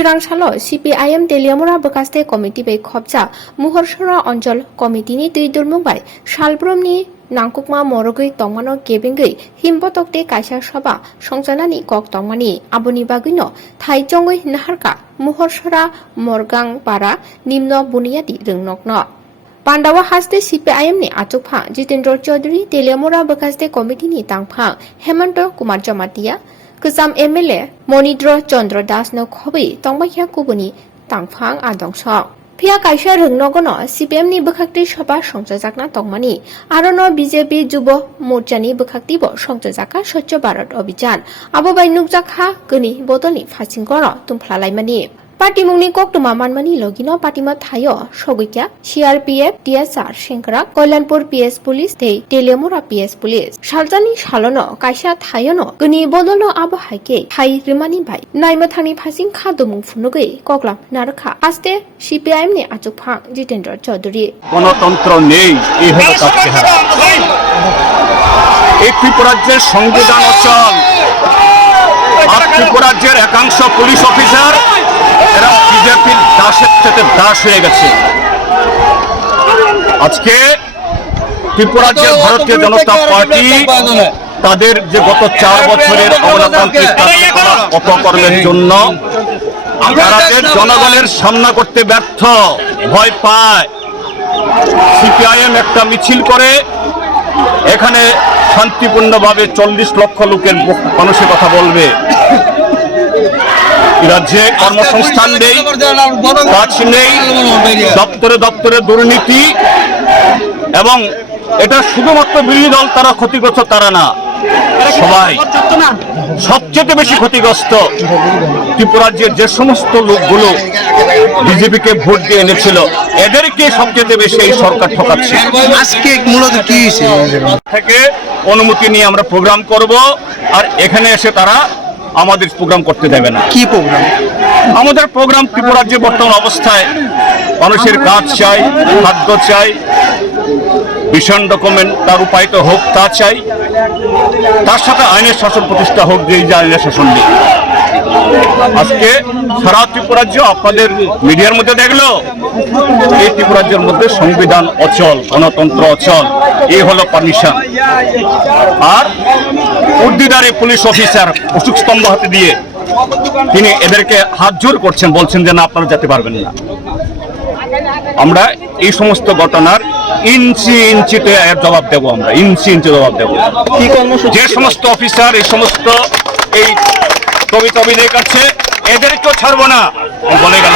Shirangshalo CPIM Teliamura Bakaste Committee by Khopja Muhorsora Anjal Committee ni Tui Durmumbai Shalbromni Nangkukma Morogui Tongmano Gebengui Himpotokte Kaisha Shaba Songjanani Kok Tongmani Aboni Bagino Thai Jongui Naharka Muhorsora Morgang Para Nimno Buniadi Rungnokno Pandawa haste CPIM ni Achukha Jitendra Chaudhary Teliamura Bakaste Committee ni Tangpha Hemanto Kumar Jamatia Kusam MLA Monidro Chandra Das no Khobi Tongbakhya Kubuni Tangphang Adongshok Pia Kaisha Rungnogono CPM ni Bakhakti Shaba Songjajakna Tongmani Arono BJP Jubo Morchani Bakhakti Bo Songjajaka Swachh Bharat Abhijan Abo bai Nukjakha Guni Bodoni Phasingoro Tumphalaimani Party mungni koktuma manmani logino patima thayo sogikya CRPF DSR Shenkra Koilanpur PS Police te Teliamura PS Police Shaljani Shalono Kaisha Thayono Guni Bodolo Abo Haike Thai Rimani Bai Naimathani Phasing Khadumung Funugui Koklam Narkha Aste CPIM ni Achukha Jitendra Chaudhary গণতন্ত্র নেই এই হলো তার চেহারা এই ত্রিপুরাজ্যের সংবিধান অচল আর ত্রিপুরাজ্যের একাংশ পুলিশ অফিসার এরা বিজেপির দাসের সাথে দাস হয়ে গেছে আজকে ত্রিপুরাজ্যের ভারতীয় জনতা পার্টি তাদের যে গত 4 বছরের অগণতান্ত্রিক অপকর্মের জন্য ভারতের জনগণের সামনা করতে ব্যর্থ ভয় পায় সিপিআইএম একটা মিছিল করে এখানে শান্তিপূর্ণভাবে 40 লক্ষ লোকের মানুষের কথা বলবে রাজ্যে কর্মসংস্থান নেই কাজ নেই দপ্তরে দপ্তরে দুর্নীতি এবং এটা শুধুমাত্র বিরোধী দল তারা ক্ষতিগ্রস্ত তারা না সবাই সবচেয়ে বেশি ক্ষতিগ্রস্ত ত্রিপুরাজ্যের যে সমস্ত লোকগুলো বিজেপিকে ভোট দিয়ে এনেছিল এদেরকে সবচেয়ে বেশি এই সরকার ঠকাচ্ছে আজকে মূলত কি থেকে অনুমতি নিয়ে আমরা প্রোগ্রাম করব আর এখানে এসে তারা আমাদের প্রোগ্রাম করতে দেবে না কি প্রোগ্রাম আমাদের প্রোগ্রাম ত্রিপুরাজ্যের বর্তমান অবস্থায় মানুষের কাজ চাই খাদ্য চাই ভিশন ডকুমেন্ট তার রূপায়িত হোক তা চাই তার সাথে আইনের শাসন প্রতিষ্ঠা হোক যে আইনের শাসন নেই আজকে সারা ত্রিপুরাজ্য আপনাদের মিডিয়ার মধ্যে দেখলো এই ত্রিপুরাজ্যের মধ্যে সংবিধান অচল গণতন্ত্র অচল এই হলো পারমিশন আর উর্দিদারে পুলিশ অফিসার অশোক স্তম্ভ হাতে দিয়ে তিনি এদেরকে হাত জোর করছেন বলছেন যে না আপনারা যেতে পারবেন না আমরা এই সমস্ত ঘটনার ইঞ্চি ইঞ্চিতে এর জবাব দেবো আমরা ইঞ্চি ইঞ্চি জবাব দেবো যে সমস্ত অফিসার এই সমস্ত এই কবিতা কাছে এদেরকেও ছাড়বো না বলে গেল